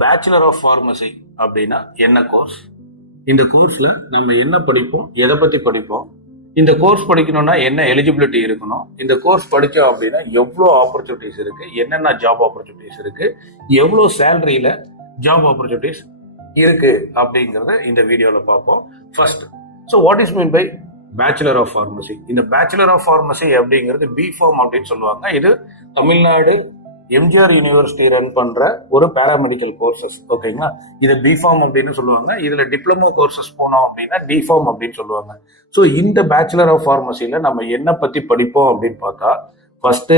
Bachelor of pharmacy அப்படின்னா என்ன course? இந்த கோர்ஸ்ல நம்ம என்ன படிப்போம், எதை பத்தி படிப்போம், இந்த கோர்ஸ் படிக்கணும்னா என்ன எலிஜிபிலிட்டி இருக்கணும், இந்த கோர்ஸ் படிச்சோம் அப்படின்னா எவ்வளோ ஆப்பர்ச்சுனிட்டிஸ் இருக்கு, என்னென்ன ஜாப் ஆப்பர்ச்சுனிட்டிஸ் இருக்கு, எவ்வளோ சேலரியில ஜாப் ஆப்பர்ச்சுனிட்டிஸ் இருக்கு அப்படிங்கறத இந்த வீடியோல பார்ப்போம். First, so what is mean by bachelor of pharmacy? இந்த பேச்சுலர் ஆஃப் ஃபார்மசி அப்படிங்கிறது பிஃபார்ம் அப்படின்னு சொல்லுவாங்க. இது தமிழ்நாடு எம்ஜிஆர் யூனிவர்சிட்டி ரன் பண்ற ஒரு பேராமெடிக்கல் கோர்சஸ். ஓகேங்களா? இது பிஃபார்ம் அப்படின்னு சொல்லுவாங்க. இதுல டிப்ளமோ கோர்சஸ் போனோம் அப்படின்னா டிஃபார்ம் அப்படின்னு சொல்லுவாங்க. ஸோ இந்த பேச்சுலர் ஆஃப் ஃபார்மசியில நம்ம என்ன பத்தி படிப்போம் அப்படின்னு பார்த்தா, ஃபர்ஸ்ட்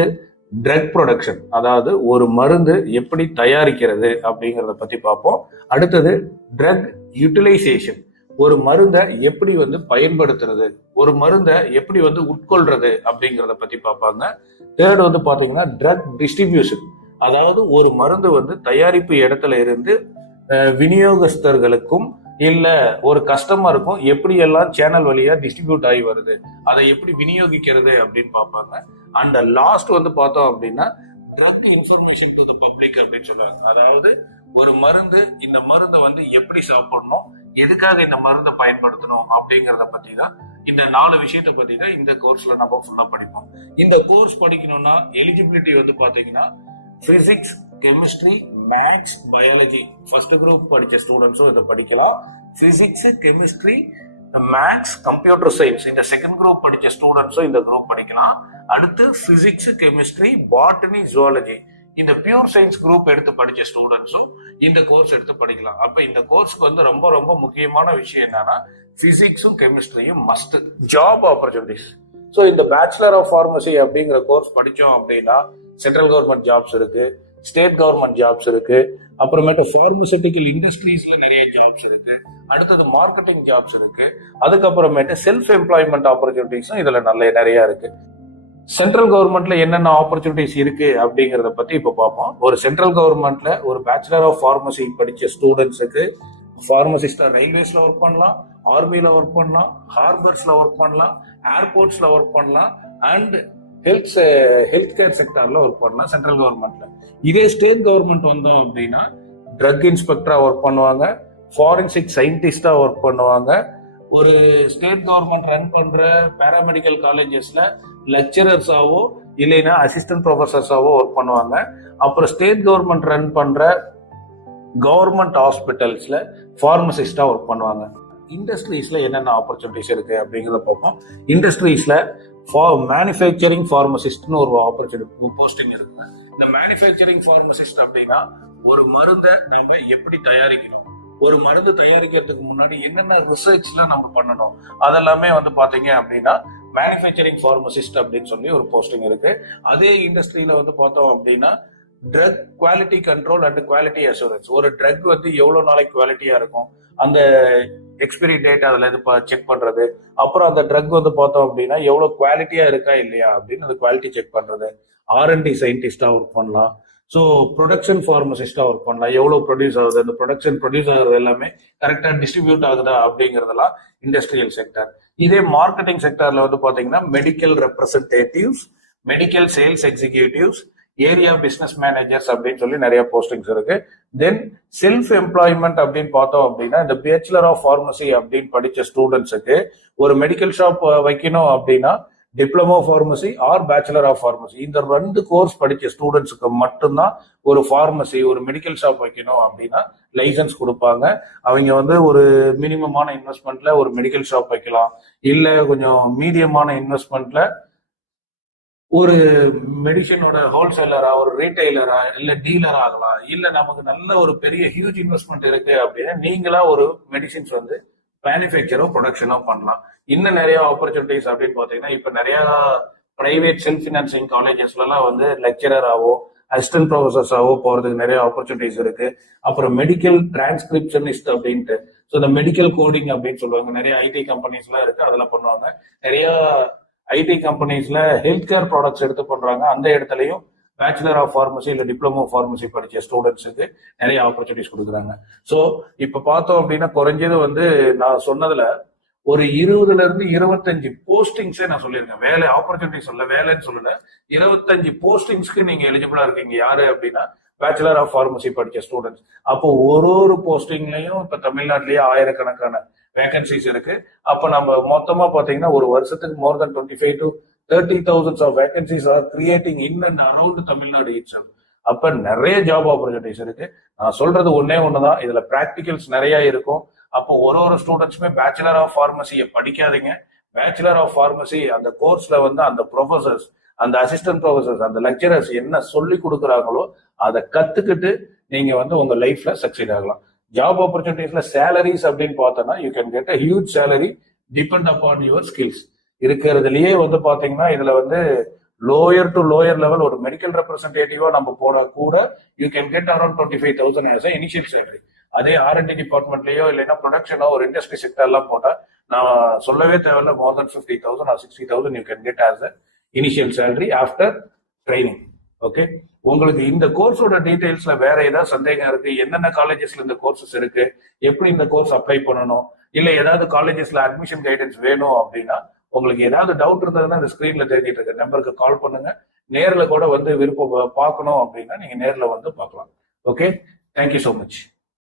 ட்ரக் ப்ரொடக்ஷன், அதாவது ஒரு மருந்து எப்படி தயாரிக்கிறது அப்படிங்கறத பத்தி பார்ப்போம். அடுத்தது ட்ரக் யூட்டிலைசேஷன், ஒரு மருந்தை எப்படி பயன்படுத்துறது, ஒரு மருந்தை எப்படி உட்கொள்றது அப்படிங்கறத பத்தி பார்ப்பாங்க. தேர்ட் பாத்தீங்கன்னா ட்ரக் டிஸ்ட்ரிபியூஷன், அதாவது ஒரு மருந்து தயாரிப்பு இடத்துல இருந்து விநியோகஸ்தர்களுக்கும் இல்ல ஒரு கஸ்டமருக்கும் எப்படி எல்லாம் சேனல் வழியா டிஸ்ட்ரிபியூட் ஆகி வருது, அதை எப்படி விநியோகிக்கிறது அப்படின்னு பார்ப்பாங்க. அண்ட் லாஸ்ட் பார்த்தோம் அப்படின்னா drug information to the public அப்படின்னு சொல்றாங்க. அதாவது ஒரு மருந்து, இந்த மருந்தை எப்படி சாப்பிடணும், எதுக்காக இந்த மருந்தை பயன்படுத்தணும் அப்படிங்கறத பத்தி தான், இந்த 4 விஷயத்தை பத்தி தான் இந்த கோர்ஸ்ல நம்ம ஃபுல்லா படிப்போம். இந்த கோர்ஸ் படிக்கணும்னா எலிஜிபிலிட்டி பாத்தீங்கன்னா physics, chemistry, maths, biology first group படிச்ச ஸ்டூடெண்ட்ஸும் இதை படிக்கலாம். Physics, chemistry, maths, computer science இந்த செகண்ட் குரூப் படிச்ச ஸ்டூடெண்ட்ஸும் இந்த குரூப் படிக்கலாம். அடுத்து பிசிக்ஸ், கெமிஸ்ட்ரி, பாட்டனி, ஜுவாலஜி இந்த பியூர் சயின்ஸ் குரூப் எடுத்து படிச்ச ஸ்டூடெண்ட்ஸும் இந்த கோர்ஸ் எடுத்து படிக்கலாம். அப்ப இந்த கோர்ஸ்க்கு ரொம்ப ரொம்ப முக்கியமான விஷயம் என்னன்னா பிசிக்ஸும் கெமிஸ்ட்ரியும் மஸ்ட். ஜாப் ஆப்பர்ச்சுனிட்டிஸ், ஸோ இந்த பேச்சுலர் ஆஃப் ஃபார்மசி அப்படிங்கிற கோர்ஸ் படிச்சோம் அப்படின்னா சென்ட்ரல் கவர்மெண்ட் ஜாப்ஸ் இருக்கு, ஸ்டேட் கவர்மெண்ட் ஜாப்ஸ் இருக்கு, அப்புறமேட்டு பார்மசூட்டிக்கல் இண்டஸ்ட்ரீஸ்ல நிறைய ஜாப்ஸ் இருக்கு, அடுத்தது மார்க்கெட்டிங் ஜாப்ஸ் இருக்கு, அதுக்கப்புறமேட்டு செல்ஃப் எம்ப்ளாய்மெண்ட் ஆப்பர்ச்சுனிட்டிஸும் இதுல நிறைய இருக்கு. சென்ட்ரல் கவர்மெண்ட்ல என்னென்ன ஆப்பர்ச்சுனிட்டிஸ் இருக்கு அப்படிங்கறத பத்தி இப்ப பார்ப்போம். ஒரு சென்ட்ரல் கவர்மெண்ட்ல ஒரு பேச்சுலர் ஆஃப் ஃபார்மசி படிச்ச ஸ்டூடெண்ட்ஸுக்கு ஃபார்மசிஸ்டா ரயில்வேஸ்ல ஒர்க் பண்ணலாம், ஆர்மில ஒர்க் பண்ணலாம், ஹார்பர்ஸ்ல ஒர்க் பண்ணலாம், ஏர்போர்ட்ஸ்ல ஒர்க் பண்ணலாம், அண்ட் ஹெல்த் கேர் செக்டர்ல ஒர்க் பண்ணலாம் சென்ட்ரல் கவர்மெண்ட்ல. இதே ஸ்டேட் கவர்மெண்ட் வந்தோம் அப்படின்னா ட்ரக் இன்ஸ்பெக்டரா ஒர்க் பண்ணுவாங்க, ஃபாரன்சிக் சயின்டிஸ்டா ஒர்க் பண்ணுவாங்க, ஒரு ஸ்டேட் கவர்மெண்ட் ரன் பண்ற பேராமெடிக்கல் காலேஜஸ்ல லெக்சரர்ஸாவோ இல்லைன்னா அசிஸ்டன்ட் ப்ரொஃபசர்ஸாவோ ஒர்க் பண்ணுவாங்க. அப்புறம் ஸ்டேட் கவர்மெண்ட் ரன் பண்ற கவர்மெண்ட் ஹாஸ்பிட்டல்ஸ்ல பார்மசிஸ்டா ஒர்க் பண்ணுவாங்க. இண்டஸ்ட்ரீஸ்ல என்னென்ன ஆப்பர்ச்சுனிட்டிஸ் இருக்கு அப்படிங்கறத பார்ப்போம். இண்டஸ்ட்ரீஸ்ல மேனுஃபேக்சரிங் பார்மசிஸ்ட்னு ஒரு ஆப்பர்ச்சுனிட்டி போஸ்டிங் இருக்கு. இந்த மேனுஃபேக்சரிங் பார்மசிஸ்ட் அப்படின்னா ஒரு மருந்தை நம்ம எப்படி தயாரிக்கணும், ஒரு மருந்து தயாரிக்கிறதுக்கு முன்னாடி என்னென்ன ரிசர்ச் எல்லாம் நம்ம பண்ணணும், அதெல்லாமே பாத்தீங்க அப்படின்னா மேனுஃபேக்சரிங் பார்மசிஸ்ட் அப்படின்னு சொல்லி ஒரு போஸ்டிங் இருக்கு. அதே இண்டஸ்ட்ரியில பார்த்தோம் அப்படின்னா drug quality control and quality assurance, ஒரு ட்ரக் எவ்வளவு நாளைக்கு குவாலிட்டியா இருக்கும், அந்த எக்ஸ்பைரி டேட் அதுல செக் பண்றது, அப்புறம் அந்த ட்ரக் பார்த்தோம் அப்படின்னா எவ்வளவு குவாலிட்டியா இருக்கா இல்லையா அப்படின்னு அந்த குவாலிட்டி செக் பண்றது. R&D சயின்டிஸ்டா ஒர்க் பண்ணலாம். ஸோ ப்ரொடக்ஷன் ஃபார்மசிஸ்டா ஒர்க் பண்ணலாம், எவ்வளவு ப்ரொடியூஸ் ஆகுது, அந்த ப்ரொடக்ஷன் ப்ரொடியூஸ் ஆகுது எல்லாமே கரெக்டா டிஸ்ட்ரிபியூட் ஆகுதா அப்படிங்கறதெல்லாம் இண்டஸ்ட்ரியல் செக்டர். இதே மார்க்கெட்டிங் செக்டர்ல பாத்தீங்கன்னா medical representatives, medical sales executives, area business managers அப்படின்னு சொல்லி நிறைய போஸ்டிங்ஸ் இருக்கு. தென் செல்ஃப் எம்ப்ளாய்மெண்ட் அப்படின்னு பார்த்தோம் அப்படின்னா இந்த பேச்சுலர் ஆஃப் ஃபார்மசி அப்படின்னு படிச்ச ஸ்டூடெண்ட்ஸுக்கு ஒரு மெடிக்கல் ஷாப் வைக்கணும் அப்படின்னா diploma pharmacy or bachelor of pharmacy இந்த 2 கோர்ஸ் படிச்ச ஸ்டூடெண்ட்ஸுக்கு மட்டும்தான் ஒரு ஃபார்மசி, ஒரு மெடிக்கல் ஷாப் வைக்கணும் அப்படின்னா லைசன்ஸ் கொடுப்பாங்க. அவங்க ஒரு மினிமமான இன்வெஸ்ட்மெண்ட்ல ஒரு மெடிக்கல் ஷாப் வைக்கலாம், இல்ல கொஞ்சம் மீடியமான இன்வெஸ்ட்மெண்ட்ல ஒரு மெடிசனோட ஹோல்சேலரா, ஒரு ரீட்டைலரா, இல்ல டீலர் ஆகலாம், இல்ல நமக்கு நல்ல ஒரு பெரிய ஹியூஜ் இன்வெஸ்ட்மெண்ட் இருக்கு அப்படின்னா நீங்களா ஒரு மெடிசின்ஸ் மேனுஃபேக்சரோ ப்ரொடக்ஷனோ பண்ணலாம். இன்னும் நிறைய ஆப்பர்ச்சுனிட்டிஸ் அப்படின்னு பாத்தீங்கன்னா இப்ப நிறைய பிரைவேட் செல்ஃப் பினான்சிங் காலேஜஸ்ல எல்லாம் லெக்சரராவோ அசிஸ்டன்ட் ப்ரொஃபசர்ஸாவோ போறதுக்கு நிறைய ஆப்பர்ச்சுனிட்டிஸ் இருக்கு. அப்புறம் மெடிக்கல் டிரான்ஸ்கிரிப்ஷனிஸ்ட் அப்படின்ட்டு, ஸோ இந்த மெடிக்கல் கோடிங் அப்படின்னு சொல்லுவாங்க, நிறைய ஐடி கம்பெனிஸ் எல்லாம் இருக்கு, அதெல்லாம் பண்ணுவாங்க. நிறைய ஐடி கம்பெனிஸ்ல ஹெல்த் கேர் ப்ராடக்ட்ஸ் எடுத்து பண்றாங்க, அந்த இடத்துலயும் பேச்சுலர் ஆஃப் ஃபார்மசி இல்ல டிப்ளமோ ஃபார்மசி படிச்ச ஸ்டூடெண்ட்ஸுக்கு நிறைய ஆப்பர்ச்சுனிட்டிஸ் கொடுக்குறாங்க. ஸோ இப்ப பார்த்தோம் அப்படின்னா குறைஞ்சது நான் சொன்னதுல ஒரு 20ல இருந்து 25 போஸ்டிங்ஸே நான் சொல்லியிருக்கேன். வேலை ஆப்பர்ச்சுனிட்டி சொல்ல, வேலைன்னு சொல்லல, 25 போஸ்டிங்ஸ்க்கு நீங்க எலிஜிபிளா இருக்கீங்க. யாரு அப்படின்னா பேச்சுலர் ஆஃப் ஃபார்மசி படிச்ச ஸ்டூடெண்ட்ஸ். அப்போ ஒரு போஸ்டிங்லயும் இப்ப தமிழ்நாட்டிலேயே ஆயிரக்கணக்கான வேகன்சிஸ் இருக்கு. அப்ப நம்ம மொத்தமா பாத்தீங்கன்னா ஒரு வருஷத்துக்கு more than 25 to 30,000 of vacancies are creating in and around Tamil Nadu itself. அப்ப நிறைய ஜாப் ஆப்பர்ச்சுனிட்டிஸ் இருக்கு. நான் சொல்றது ஒன்னே ஒண்ணுதான், இதுல பிராக்டிகல்ஸ் நிறைய இருக்கும். அப்போ ஒரு ஸ்டூடெண்ட்ஸுமே பேச்சுலர் ஆஃப் ஃபார்மசியை படிக்காதீங்க. பேச்சுலர் ஆஃப் ஃபார்மசி அந்த கோர்ஸ்ல வந்து அந்த ப்ரொஃபசர்ஸ், அந்த அசிஸ்டன்ட் ப்ரொஃபசர்ஸ், அந்த லெக்சரர்ஸ் என்ன சொல்லி கொடுக்குறாங்களோ அதை கத்துக்கிட்டு நீங்க வந்து உங்க லைஃப்ல சக்சீட் ஆகலாம். ஜாப் ஆப்பர்ச்சுனிட்டிஸ்ல சேலரிஸ் அப்படின்னு பார்த்தோம்னா you can get a huge salary depend upon your skills. இருக்கிறதுலயே வந்து பாத்தீங்கன்னா இதுல வந்து லோயர் டு லோயர் லெவல் ஒரு மெடிக்கல் ரெப்ரஸன்டேட்டிவா நம்ம போனா கூட you can get around 25,000 as a initial salary. அதே R&D டிபார்ட்மெண்ட்லயோ இல்லைன்னா ப்ரொடக்ஷனோ ஒரு இண்டஸ்ட்ரி செக்டர் எல்லாம் போட்டா நான் சொல்லவே தேவையில்ல, மோர் தென் 50,000 or 60,000 you can get as a initial salary after training. Okay, உங்களுக்கு இந்த கோர்ஸோட டீடைல்ஸ்ல வேற ஏதாவது சந்தேகம் இருக்கு, என்னென்ன காலேஜஸ்ல இந்த கோர்சஸ் இருக்கு, எப்படி இந்த கோர்ஸ் அப்ளை பண்ணணும், இல்ல ஏதாவது காலேஜஸ்ல அட்மிஷன் கைடன்ஸ் வேணும் அப்படின்னா உங்களுக்கு ஏதாவது டவுட் இருந்ததுன்னா இந்த ஸ்கிரீன்ல தெரிஞ்சிட்டு இருக்க நம்பருக்கு கால் பண்ணுங்க. நேர்ல கூட வந்து விருப்பம் பார்க்கணும் அப்படின்னா நீங்க நேர்ல வந்து பார்க்கலாம். Okay, thank you so much.